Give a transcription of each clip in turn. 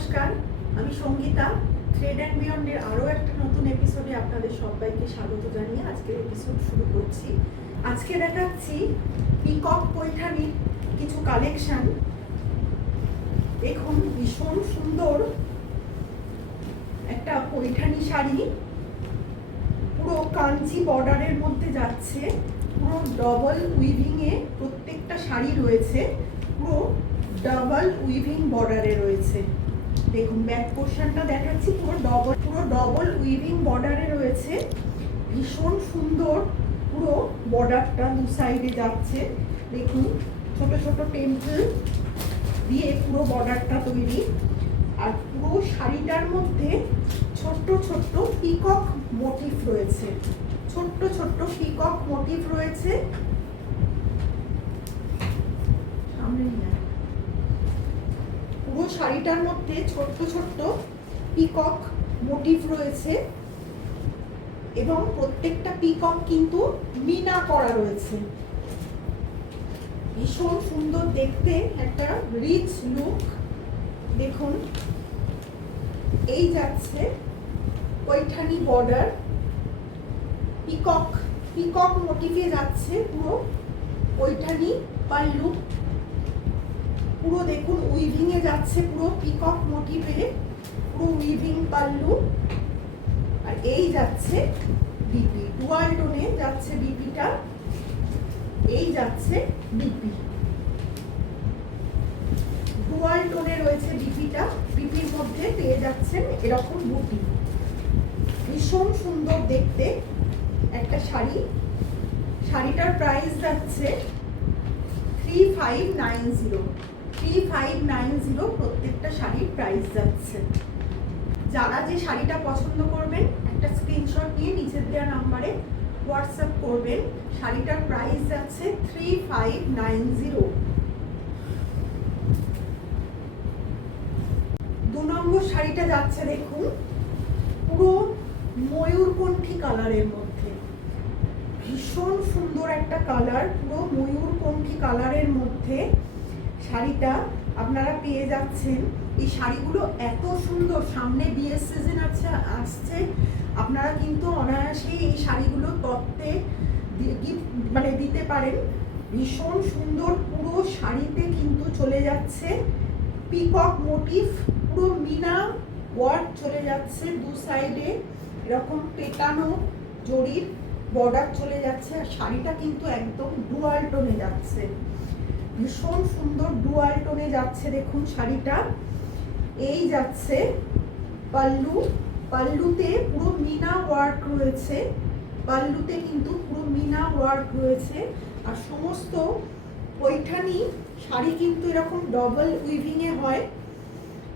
নমস্কার, আমি Sangeeta. Thread and বিয়ন্ডের আরও একটা নতুন এপিসোডে আপনাদের সবাইকে স্বাগত জানিয়ে আজকের এপিসোড শুরু করছি। আজকে দেখাচ্ছি পিকক পৈঠানির কিছু কালেকশন। দেখুন, ভীষণ সুন্দর একটা পৈঠানি শাড়ি, পুরো কাঞ্চি বর্ডারের মধ্যে যাচ্ছে, পুরো ডবল উইভিংয়ে প্রত্যেকটা শাড়ি রয়েছে, পুরো ডাবল উইভিং বর্ডারে রয়েছে। দেখুন, ব্যাক পোর্শনটা দেখাচ্ছি, পুরো ডবল উইভিং বর্ডারে রয়েছে। ভীষণ সুন্দর পুরো বর্ডারটা দু সাইডে যাচ্ছে। দেখুন, ছোট ছোট টেম্পল দিয়ে পুরো বর্ডারটা তৈরি। আর পুরো শাড়িটার মধ্যে ছোট্ট ছোট্ট পিকক মোটিভ রয়েছে, ছোট্ট ছোট্ট পিকক মোটিভ রয়েছে। পুরো শাড়িটার মধ্যে ছোট্ট ছোট্ট পিকক মোটিভ রয়েছে এবং প্রত্যেকটা পিকক কিন্তু মিনা করা রয়েছে। ভীষণ সুন্দর দেখতে, একটা রিচ লুক। দেখুন, এই যাচ্ছে পৈঠানি বর্ডার, পিকক মোটিভে যাচ্ছে পুরো পৈঠানি পাল্লু। পুরো দেখুন উইভিং এ যাচ্ছে, পুরো পিকক মোটিভে পুরো উইভিং পাল্লু। আর এই যাচ্ছে বিপি, ডুয়াল টোনে যাচ্ছে বিপিটা। এই যাচ্ছে বিপি, ডুয়াল টোনে রয়েছে বিপিটা। বিপির মধ্যে পেয়ে যাচ্ছেন এরকম বুটি। ভীষণ সুন্দর দেখতে একটা শাড়ি। শাড়িটার প্রাইস যাচ্ছে 3590। প্রত্যেকটা শাড়ির প্রাইস যাচ্ছে। যারা যে শাড়িটা পছন্দ করবেন একটা স্ক্রিনশট নিয়ে নিচের দেওয়া নাম্বারে হোয়াটসঅ্যাপ করবেন। শাড়িটার প্রাইস যাচ্ছে 3590। 2 নম্বর শাড়িটা যাচ্ছে, দেখুন, পুরো ময়ূরকণ্ঠী কালারের মধ্যে। ভীষণ সুন্দর একটা কালার, পুরো ময়ূরকণ্ঠী কালারের মধ্যে শাড়িটা আপনারা পেয়ে যাচ্ছেন। এই শাড়িগুলো এত সুন্দর, সামনে বিয়ের সিজন আসছে, আপনারা কিন্তু অনায়াসেই এই শাড়িগুলো তত্ত্বে দিতে পারেন। ভীষণ সুন্দর, পুরো শাড়িতে কিন্তু চলে যাচ্ছে পিকক মোটিভ, পুরো মিনা ওয়ার্ক চলে যাচ্ছে দু সাইডে, এরকম পেটানো জরির বর্ডার চলে যাচ্ছে। আর শাড়িটা কিন্তু একদম ডুয়াল টোনে যাচ্ছে, ভীষণ সুন্দর ডুয়াল টোনে যাচ্ছে। দেখুন শাড়িটা, এই যাচ্ছে পাল্লু। পাল্লুতে পুরো মিনা ওয়ার্ক রয়েছে, পাল্লুতে কিন্তু পুরো মিনা ওয়ার্ক রয়েছে। আর সমস্ত পৈঠানি শাড়ি কিন্তু এরকম ডবল উইভিং এ হয়,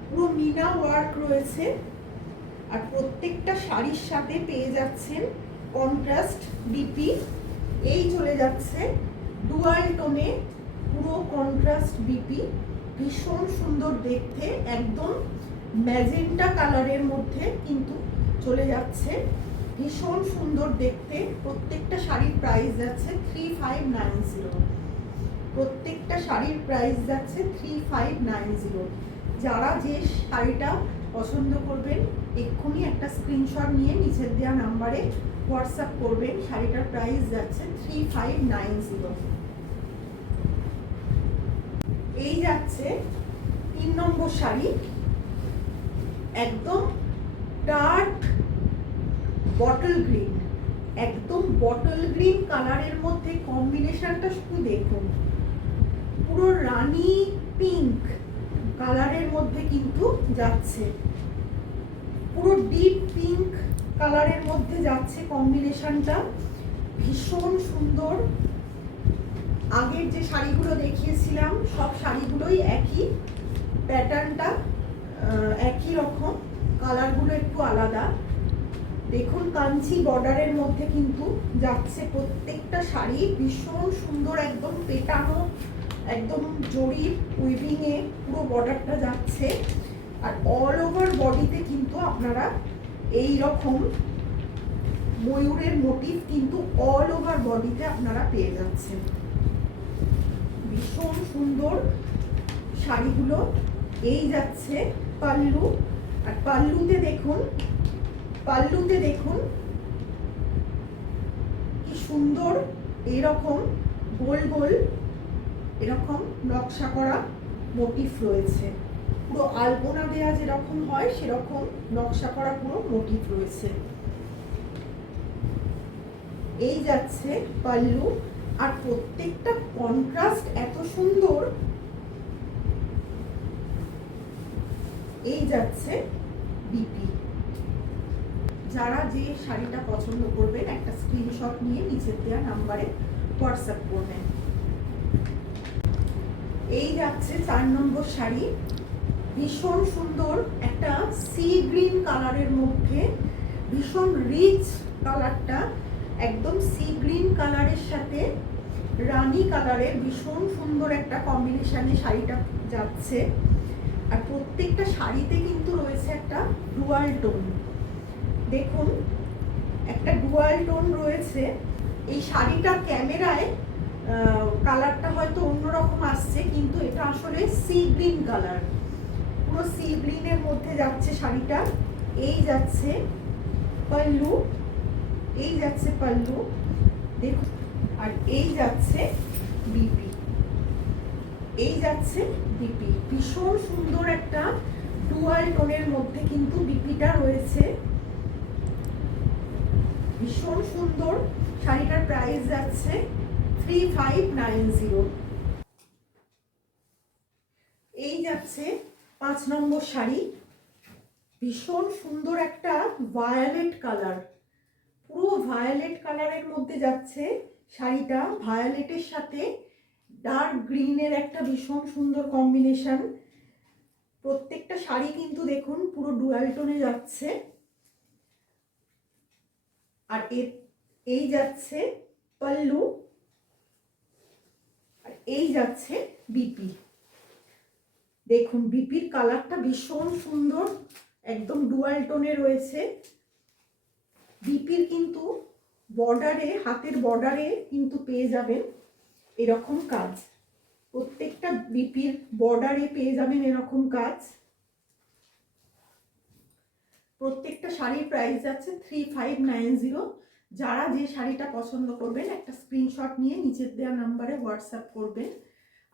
পুরো মিনা ওয়ার্ক রয়েছে। আর প্রত্যেকটা শাড়ির সাথে পেয়ে যাচ্ছেন কন্ট্রাস্ট বিপি। এই চলে যাচ্ছে ডুয়াল টোনে, পুরো কন্ট্রাস্ট বিপি। ভীষণ সুন্দর দেখতে, একদম ম্যাজেন্টা কালারের মধ্যে কিন্তু চলে যাচ্ছে। ভীষণ সুন্দর দেখতে। প্রত্যেকটা শাড়ির প্রাইস যাচ্ছে 3590। প্রত্যেকটা শাড়ির প্রাইস যাচ্ছে 3590। যারা যে শাড়িটা পছন্দ করবেন এক্ষুনি একটা স্ক্রিনশট নিয়ে নিচের দেওয়া নাম্বারে হোয়াটসঅ্যাপ করবেন। শাড়িটার প্রাইস যাচ্ছে 3590। এই যাচ্ছে 3 নম্বর শাড়ি, একদম ডার্ক বটল গ্রিন, একদম বটল গ্রিন কালারের মধ্যে কম্বিনেশনটা শুধু দেখুন। পুরো রানী পিঙ্ক কালারের মধ্যে কিন্তু যাচ্ছে, পুরো ডিপ পিঙ্ক কালারের মধ্যে যাচ্ছে কম্বিনেশনটা। ভীষণ সুন্দর। আগের যে শাড়িগুলো দেখিয়েছিলাম সব শাড়িগুলোই একই প্যাটার্নটা, একই রকম, কালারগুলো একটু আলাদা। দেখুন, কাঞ্চি বর্ডারের মধ্যে কিন্তু যাচ্ছে প্রত্যেকটা শাড়ি। ভীষণ সুন্দর, একদম পেটানো, একদম জরির উইভিং এ পুরো বর্ডারটা যাচ্ছে। আর অল ওভার বডিতে কিন্তু আপনারা এই রকম ময়ূরের মোটিভ কিন্তু অল ওভার বডিতে আপনারা পেয়ে যাচ্ছেন। ভীষণ সুন্দর শাড়িগুলো। এই যাচ্ছে পাল্লু, আর পাল্লুতে দেখুন কি সুন্দর এরকম গোল গোল এরকম নকশা করা মোটিফ রয়েছে। পুরো আলপনা দেয়া যেরকম হয় সেরকম নকশা করা পুরো মোটিফ রয়েছে। এই যাচ্ছে পাল্লু, আর প্রত্যেকটা কন্ট্রাস্ট এত সুন্দর। এই যাচ্ছে বিপি। যারা যে শাড়িটা পছন্দ করবেন একটা স্ক্রিনশট নিয়ে নিচের দেওয়া নাম্বারে হোয়াটসঅ্যাপ করবেন। এই যাচ্ছে 4 নম্বর শাড়ি, ভীষণ সুন্দর একটা সি গ্রিন কালারের মধ্যে, ভীষণ রিচ কালারটা, একদম সি গ্রিন কালারের সাথে রানী কালারের ভীষণ সুন্দর একটা কম্বিনেশনে শাড়িটা যাচ্ছে। আর প্রত্যেকটা শাড়িতে কিন্তু রয়েছে একটা ডুয়াল টোন। দেখুন একটা ডুয়াল টোন রয়েছে। এই শাড়িটা ক্যামেরায় কালারটা হয়তো অন্যরকম আসছে, কিন্তু এটা আসলে সি গ্রিন কালার, পুরো সি গ্রিনের মধ্যে যাচ্ছে শাড়িটা। এই যাচ্ছে পাল্লু, এই যাচ্ছে পাল্লু দেখুন, আর এই যাচ্ছে বিপি। এই যাচ্ছে বিপি, ভীষণ সুন্দর একটা ডুয়াল টোনের মধ্যে কিন্তু বিপিটা রয়েছে, ভীষণ সুন্দর। শাড়িটার প্রাইস যাচ্ছে 3590। এই যাচ্ছে 5 নম্বর শাড়ি, ভীষণ সুন্দর একটা ভায়োলেট কালার, পুরো ভায়োলেট কালারের মধ্যে যাচ্ছে শাড়িটা। ভায়োলেটের সাথে ডার্ক গ্রিনের একটা ভীষণ সুন্দর কম্বিনেশন। প্রত্যেকটা শাড়ি কিন্তু দেখুন পুরো ডুয়াল টোনে যাচ্ছে। আর এই যাচ্ছে পাল্লু, আর এই যাচ্ছে বিপি। দেখুন বিপির কালারটা ভীষণ সুন্দর, একদম ডুয়াল টোনে রয়েছে। বিপির কিন্তু বর্ডারে, হাতের বর্ডারে কিন্তু পেয়ে যাবেন এরকম কাজ, প্রত্যেকটা বিপির বর্ডারে পেয়ে যাবেন এরকম কাজ। প্রত্যেকটা শাড়ির প্রাইস যাচ্ছে 3590। যারা যে শাড়িটা পছন্দ করবেন একটা স্ক্রিনশট নিয়ে নিচের দেওয়া নাম্বারে হোয়াটসঅ্যাপ করবেন।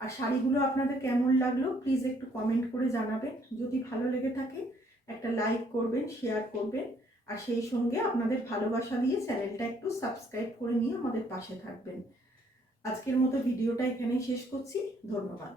আর শাড়িগুলো আপনাদের কেমন লাগলো প্লিজ একটু কমেন্ট করে জানাবেন। যদি ভালো লেগে থাকে একটা লাইক করবেন, শেয়ার করবেন, আর সেই সঙ্গে আপনাদের ভালোবাসা দিয়ে চ্যানেলটা একটু সাবস্ক্রাইব করে নিয়ে আমাদের পাশে থাকবেন। আজকের মতো ভিডিওটা এখানেই শেষ করছি। ধন্যবাদ।